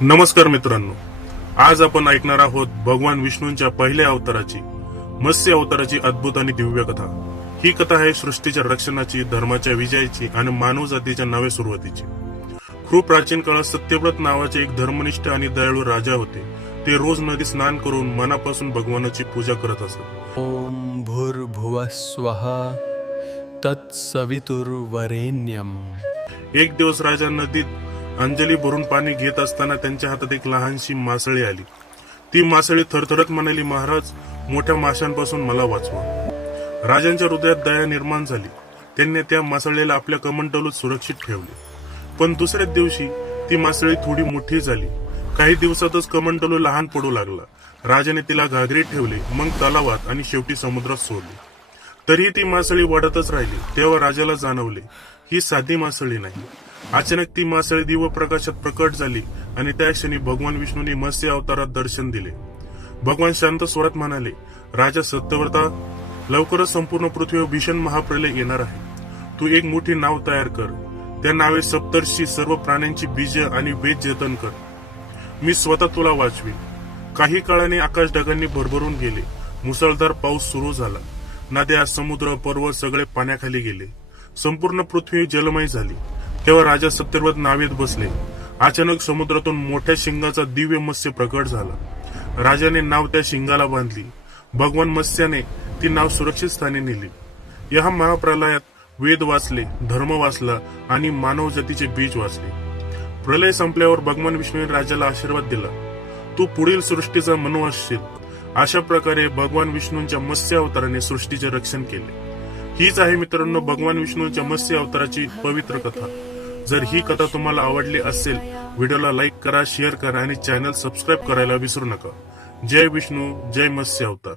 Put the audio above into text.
नमस्कार मित्रांनो, आज आपण ऐकणार आहोत भगवान विष्णूंच्या पहिल्या अवताराची, मत्स्य अवताराची अद्भुत आणि दिव्य कथा। ही कथा आहे सृष्टीच्या रक्षणाची, धर्माच्या विजयाची आणि मानव जातीच्या नव्या सुरुवातीची। खूप प्राचीन काळात सत्यव्रत नावाचे एक धर्मनिष्ठ आणि दयाळू राजा होते। ते रोज नदी स्नान करून मनापासून भगवानाची पूजा करत असत। ओम भूर्भुवः स्वः तत्सवितुर्वरेण्यम। एक दिवस राजा नदीत अंजली भरून पाणी घेत असताना त्यांच्या हातात एक लहानशी मासळी आली। ती मासळी थरथरत म्हणाली, महाराज, मोठ्या माशांपासून मला वाचवा। राजांच्या हृदयात दया निर्माण झाली। त्यांनी त्या मासळीला आपल्या कमंडलूत सुरक्षित ठेवले। पण दुसऱ्याच दिवशी ती मासळी थोडी मोठी झाली। काही दिवसातच कमंडलू लहान पडू लागला। राजाने तिला घागरीत ठेवले, मग तलावात आणि शेवटी समुद्रात सोडले। तरीही ती मासळी वाढतच राहिली। तेव्हा राजाला जाणवले, ही साधी मासळी नाही। अचानक ती मासळी दिव्य प्रकाशात प्रकट झाली आणि त्या क्षणी भगवान विष्णूंनी मत्स्य अवतारात दर्शन दिले। भगवान शांत स्वरात म्हणाले, राजा सत्यव्रता, लवकरच संपूर्ण पृथ्वीवर भीषण महाप्रलय येणार आहे। तू एक मोठी नाव तयार कर। त्या नावे सप्तर्षी, सर्व प्राण्यांची बीज आणि वेद जतन कर। मी स्वतः तुला वाचवीन। काही काळाने आकाश ढगांनी भरभरून गेले। मुसळधार पाऊस सुरू झाला। नद्या, समुद्र, पर्वत सगळे पाण्याखाली गेले। संपूर्ण पृथ्वी जलमय झाली। तेव्हा राजा सत्यव्रत नावेत बसले। अचानक समुद्रातून मोठ्या शिंगाचा दिव्य मत्स्य प्रकट झाला। राजाने नाव त्या शिंगाला बांधली। भगवान मत्स्याने ती नाव सुरक्षित स्थानी नेली। या महाप्रलयात वेद वाचले, धर्म वाचला आणि मानव जातीचे बीज वाचले। प्रलय संपल्यावर भगवान विष्णूने राजाला आशीर्वाद दिला, तू पुढील सृष्टीचा मनू असशील। अशा प्रकारे भगवान विष्णूंच्या मत्स्य अवताराने सृष्टीचे रक्षण केले। हीच आहे मित्रांनो भगवान विष्णूंच्या मत्स्य अवताराची पवित्र कथा। जर ही कथा तुम्हाला आवडली असेल, व्हिडिओला लाईक करा, शेअर करा आणि चॅनल सबस्क्राईब करायला विसरू नका। जय विष्णू, जय मत्स्य अवतार।